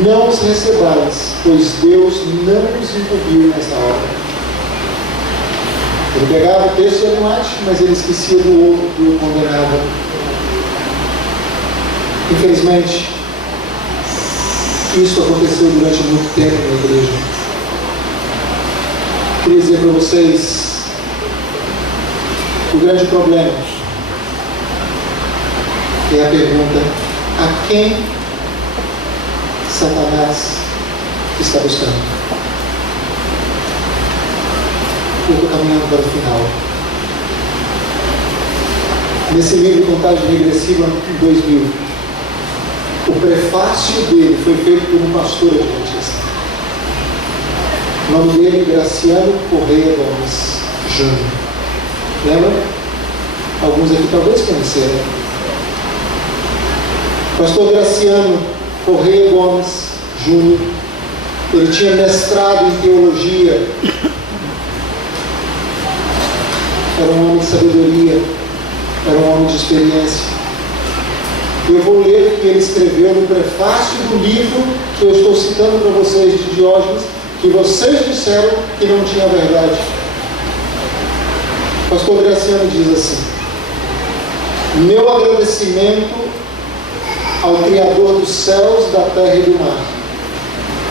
não os recebais, pois Deus não os incumbiu nesta obra. Ele pegava o texto de Ellen White, mas ele esquecia do outro que o condenava. Infelizmente, isso aconteceu durante muito tempo na igreja. Queria dizer para vocês, o grande problema é a pergunta: a quem Satanás está buscando? Eu estou caminhando para o final. Nesse livro Contagem Regressiva, em 2000, o prefácio dele foi feito por um pastor adventista. O nome dele é Graciano Correia Gomes Júnior. Lembra? Alguns aqui talvez conheceram. Pastor Graciano Correia Gomes Júnior, ele tinha mestrado em teologia, era um homem de sabedoria, era um homem de experiência. Eu vou ler o que ele escreveu no prefácio do livro que eu estou citando para vocês, de Diógenes, que vocês disseram que não tinha verdade. O pastor Graciano diz assim: meu agradecimento ao Criador dos céus, da terra e do mar,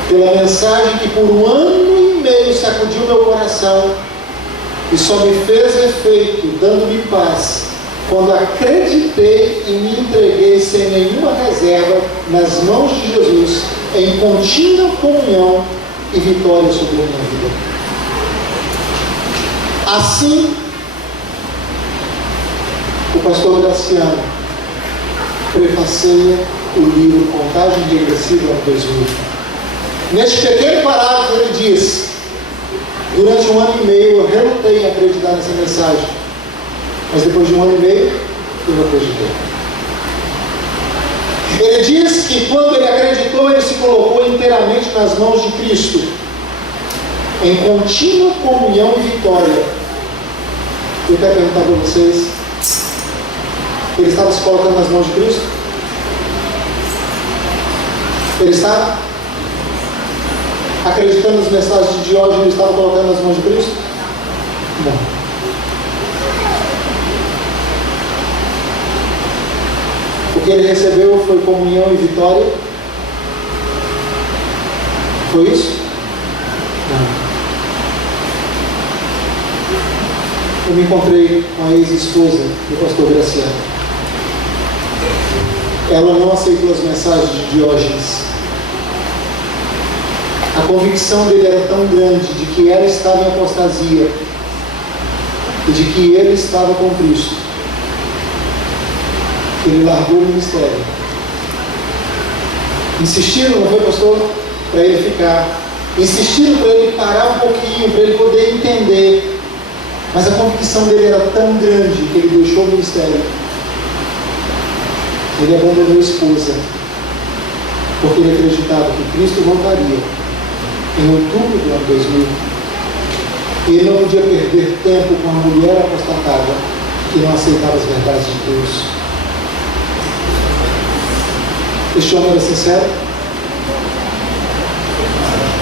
pela mensagem que por 1 ano e meio sacudiu meu coração e só me fez efeito, dando-me paz, quando acreditei e me entreguei sem nenhuma reserva nas mãos de Jesus, em contínua comunhão e vitória sobre a minha vida. Assim, o pastor Graciano prefaceia o livro Contagem Regressiva, ano 2000. Neste pequeno parágrafo ele diz: durante 1 ano e meio eu relutei em acreditar nessa mensagem, mas depois de 1 ano e meio eu acreditei. Ele diz que quando ele acreditou, ele se colocou inteiramente nas mãos de Cristo, em contínua comunhão e vitória. Eu quero perguntar para vocês: ele estava se colocando nas mãos de Cristo? Ele estava acreditando nas mensagens de Diógenes? Ele estava colocando nas mãos de Cristo? Não. O que ele recebeu foi comunhão e vitória? Foi isso? Não. Eu me encontrei com a ex-esposa do pastor Graciano. Ela não aceitou as mensagens de Diógenes. A convicção dele era tão grande de que ela estava em apostasia e de que ele estava com Cristo, que ele largou o ministério. Insistiram, não foi, pastor? Para ele ficar. Insistiram para ele parar um pouquinho, para ele poder entender. Mas a convicção dele era tão grande que ele deixou o ministério. Ele abandonou a esposa, porque ele acreditava que Cristo voltaria em outubro do ano 2000. E ele não podia perder tempo com uma mulher apostatada que não aceitava as verdades de Deus. Este homem era sincero?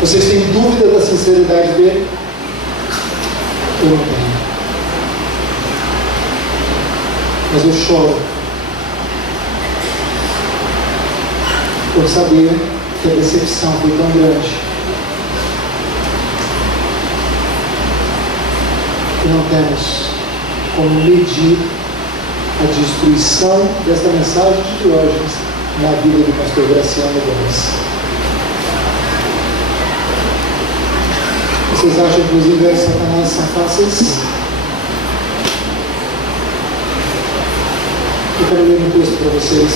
Vocês têm dúvida da sinceridade dele? Eu não tenho. Mas eu choro por saber que a decepção foi tão grande que não temos como medir a destruição desta mensagem de Diógenes na vida do pastor Graciano Gomes. Vocês acham que os inversos de Satanás são fáceis? Eu quero ler um texto para vocês.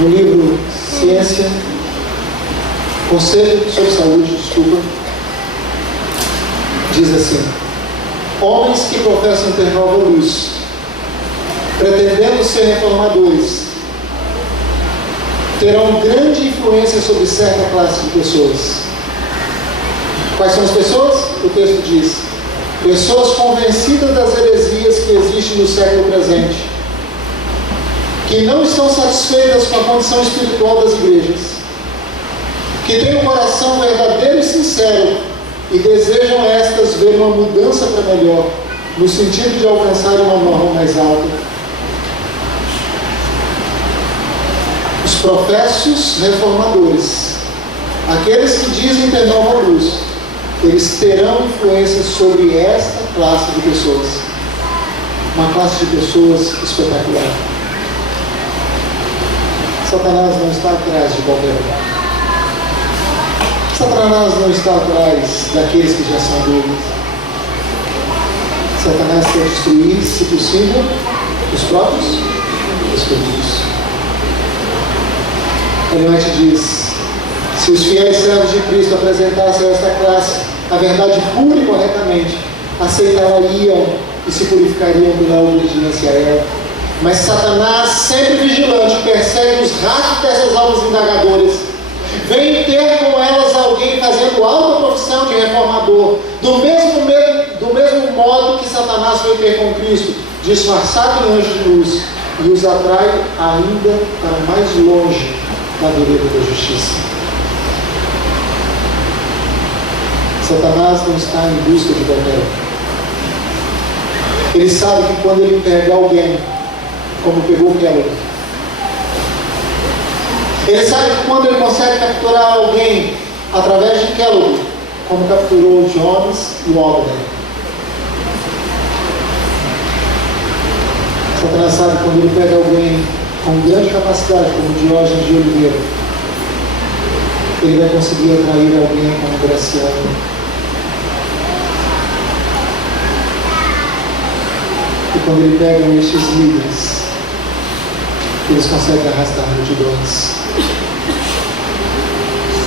No livro Ciência, Conselho sobre Saúde, diz assim: homens que professam ter nova luz, pretendendo ser reformadores, terão grande influência sobre certa classe de pessoas. Quais são as pessoas? O texto diz: pessoas convencidas das heresias que existem no século presente, que não estão satisfeitas com a condição espiritual das igrejas, que têm um coração verdadeiro e sincero e desejam estas ver uma mudança para melhor, no sentido de alcançar uma norma mais alta. Os professos reformadores, aqueles que dizem ter nova luz, eles terão influência sobre esta classe de pessoas. Uma classe de pessoas espetacular. Satanás não está atrás de qualquer um. Satanás não está atrás daqueles que já são dúvidas. Satanás quer destruir, se possível, os próprios escolhidos. Ellen White diz: se os fiéis servos de Cristo apresentassem a esta classe a verdade pura e corretamente, aceitariam e se purificariam pela obediência a ela. Mas Satanás, sempre vigilante, persegue os rastros dessas almas indagadoras. Vem ter com elas alguém fazendo alta profissão de reformador, do mesmo modo que Satanás foi ter com Cristo, disfarçado em anjo de luz, e os atrai ainda para mais longe da vereda da justiça. Satanás não está em busca de qualquer um. Ele sabe que quando ele pega alguém, como pegou Keller, ele sabe que quando ele consegue capturar alguém através de Kellogg, como capturou Jones e Walden. Satanás sabe que quando ele pega alguém com grande capacidade, como Diógenes de Oliveira, ele vai conseguir atrair alguém como Graciano. E quando ele pega estes líderes, eles conseguem arrastar multidões.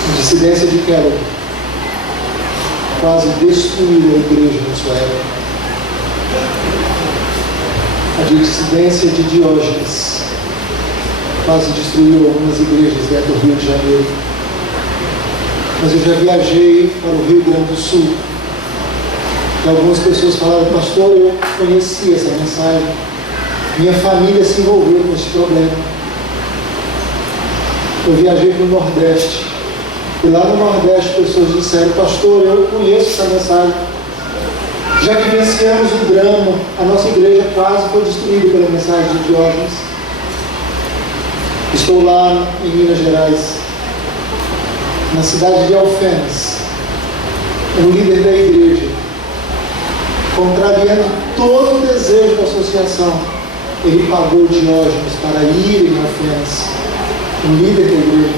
A dissidência de Kellogg quase destruiu a igreja na sua época. A dissidência de Diógenes quase destruiu algumas igrejas dentro do Rio de Janeiro. Mas eu já viajei para o Rio Grande do Sul e algumas pessoas falaram: pastor, eu conheci essa mensagem, minha família se envolveu com esse problema. Eu viajei para o Nordeste e lá no Nordeste pessoas disseram: pastor, eu conheço essa mensagem, já vivenciamos o drama, a nossa igreja quase foi destruída pela mensagem de Diógenes. Estou lá em Minas Gerais, na cidade de Alfenas. Um líder da igreja, contrariando todo o desejo da associação, ele pagou Diógenes para ir em Alfenas. Um líder da igreja.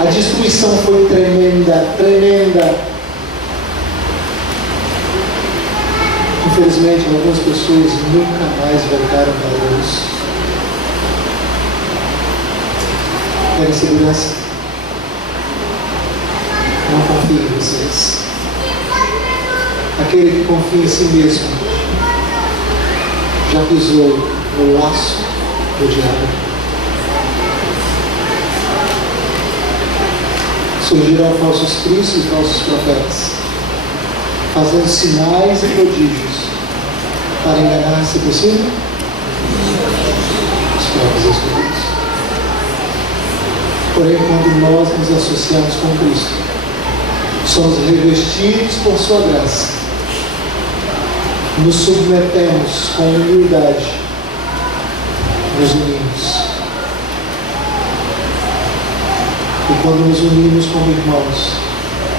A destruição foi tremenda, tremenda. Infelizmente, algumas pessoas nunca mais voltaram para Deus. Querem segurança? Não confie em vocês. Aquele que confia em si mesmo já pisou no laço do diabo. Surgirão falsos cristos e falsos profetas, fazendo sinais e prodígios para enganar, se possível, os próprios escolhidos. Porém, quando nós nos associamos com Cristo, somos revestidos por sua graça, nos submetemos com humildade, nos unimos. E quando nos unimos como irmãos,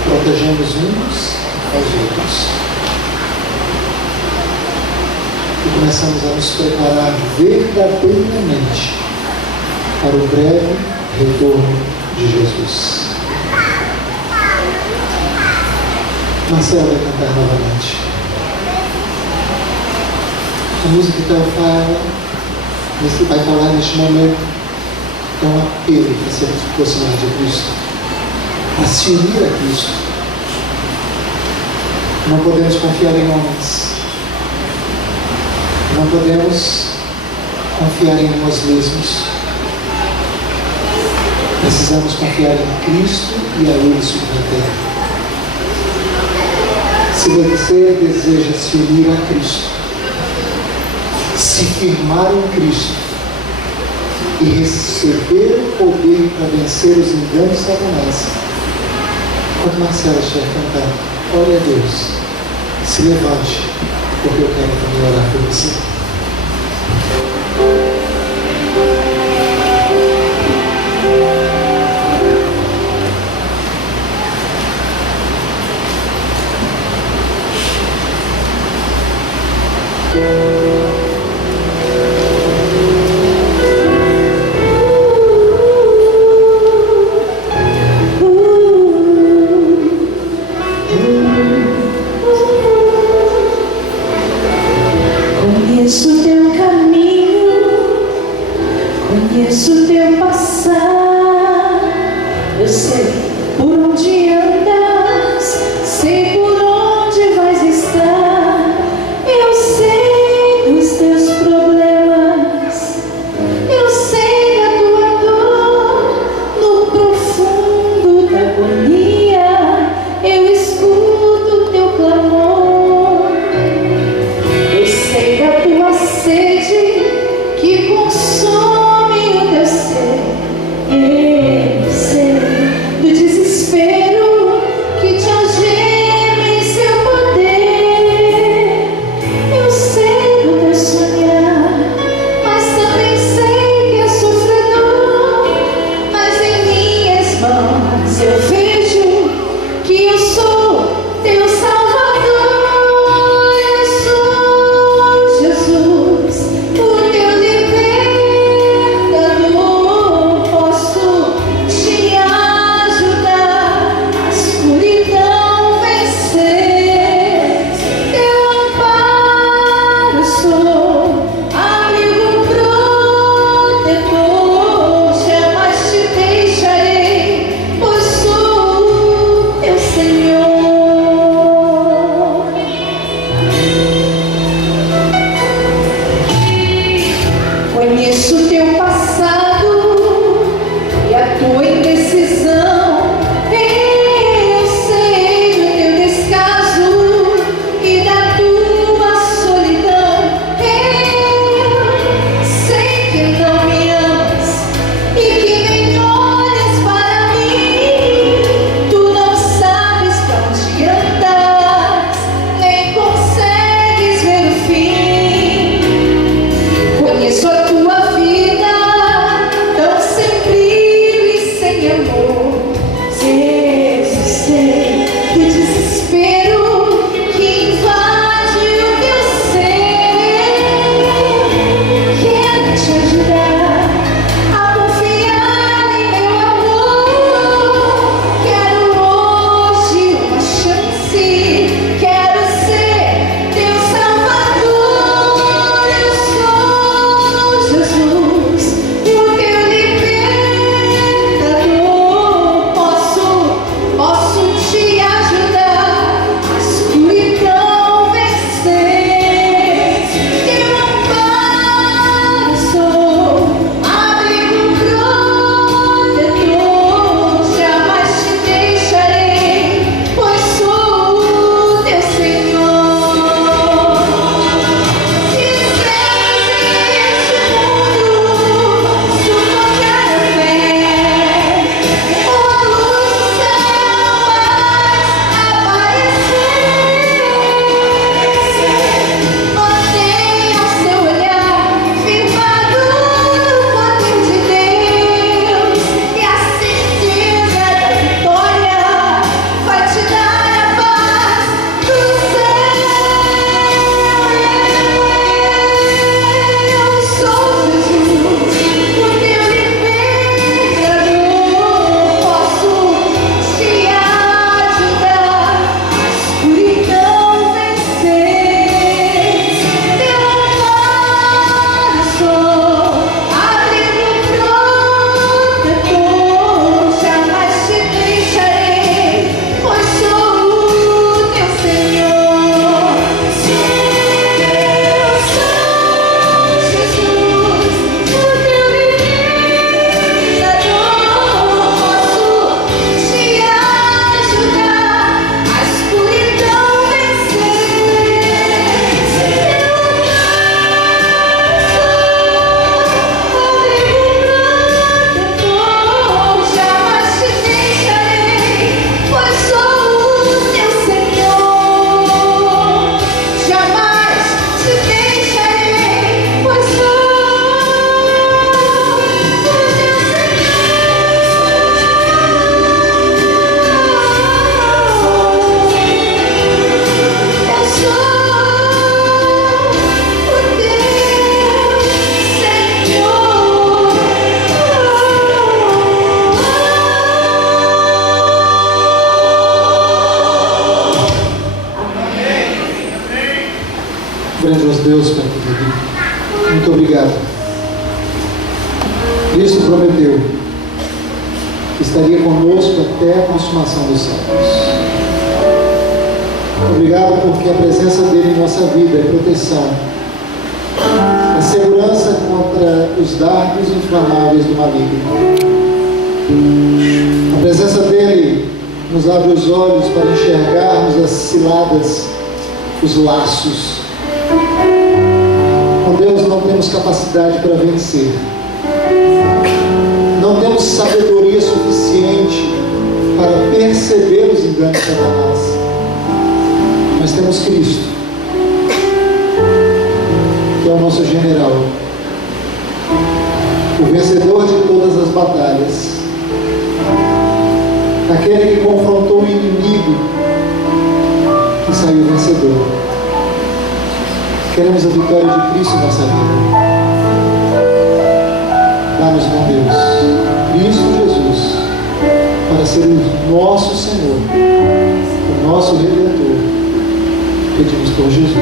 protegemos uns aos outros. E começamos a nos preparar verdadeiramente para o breve retorno de Jesus. Marcelo vai cantar novamente. A música que ela vai falar neste momento é um apelo para se aproximar de Cristo, para se unir a Cristo. Não podemos confiar em homens, não podemos confiar em nós mesmos. Precisamos confiar em Cristo e a Ele submeter. Se você deseja se unir a Cristo, se firmar em Cristo e receber o poder para vencer os enganos de Satanás, enquanto Marcelo estiver cantando, ore a Deus, se levante, porque eu quero também orar por você. Conheço o teu caminho, conheço o teu passar. Eu sei por onde andas, sei por onde vais estar. Eu sei dos teus problemas, eu sei da tua dor. No profundo da agonia, eu escuto o teu clamor. Eu sei da tua sede que consome o teu ser. Eu sei do Grandioso Deus, Pai querido, muito obrigado. Cristo prometeu que estaria conosco até a consumação dos séculos. Obrigado porque a presença dele em nossa vida é proteção, é segurança contra os dardos inflamáveis do maligno. A presença dele nos abre os olhos para enxergarmos as ciladas, os laços. Com Deus não temos capacidade para vencer. Não temos sabedoria suficiente para perceber os enganos de Satanás. Mas temos Cristo, que é o nosso general, o vencedor de todas as batalhas, aquele que confrontou o inimigo e saiu vencedor. Queremos a vitória de Cristo em nossa vida. Dá-nos, meu Deus, Cristo Jesus, para ser o nosso Senhor, o nosso Redentor. Pedimos por Jesus.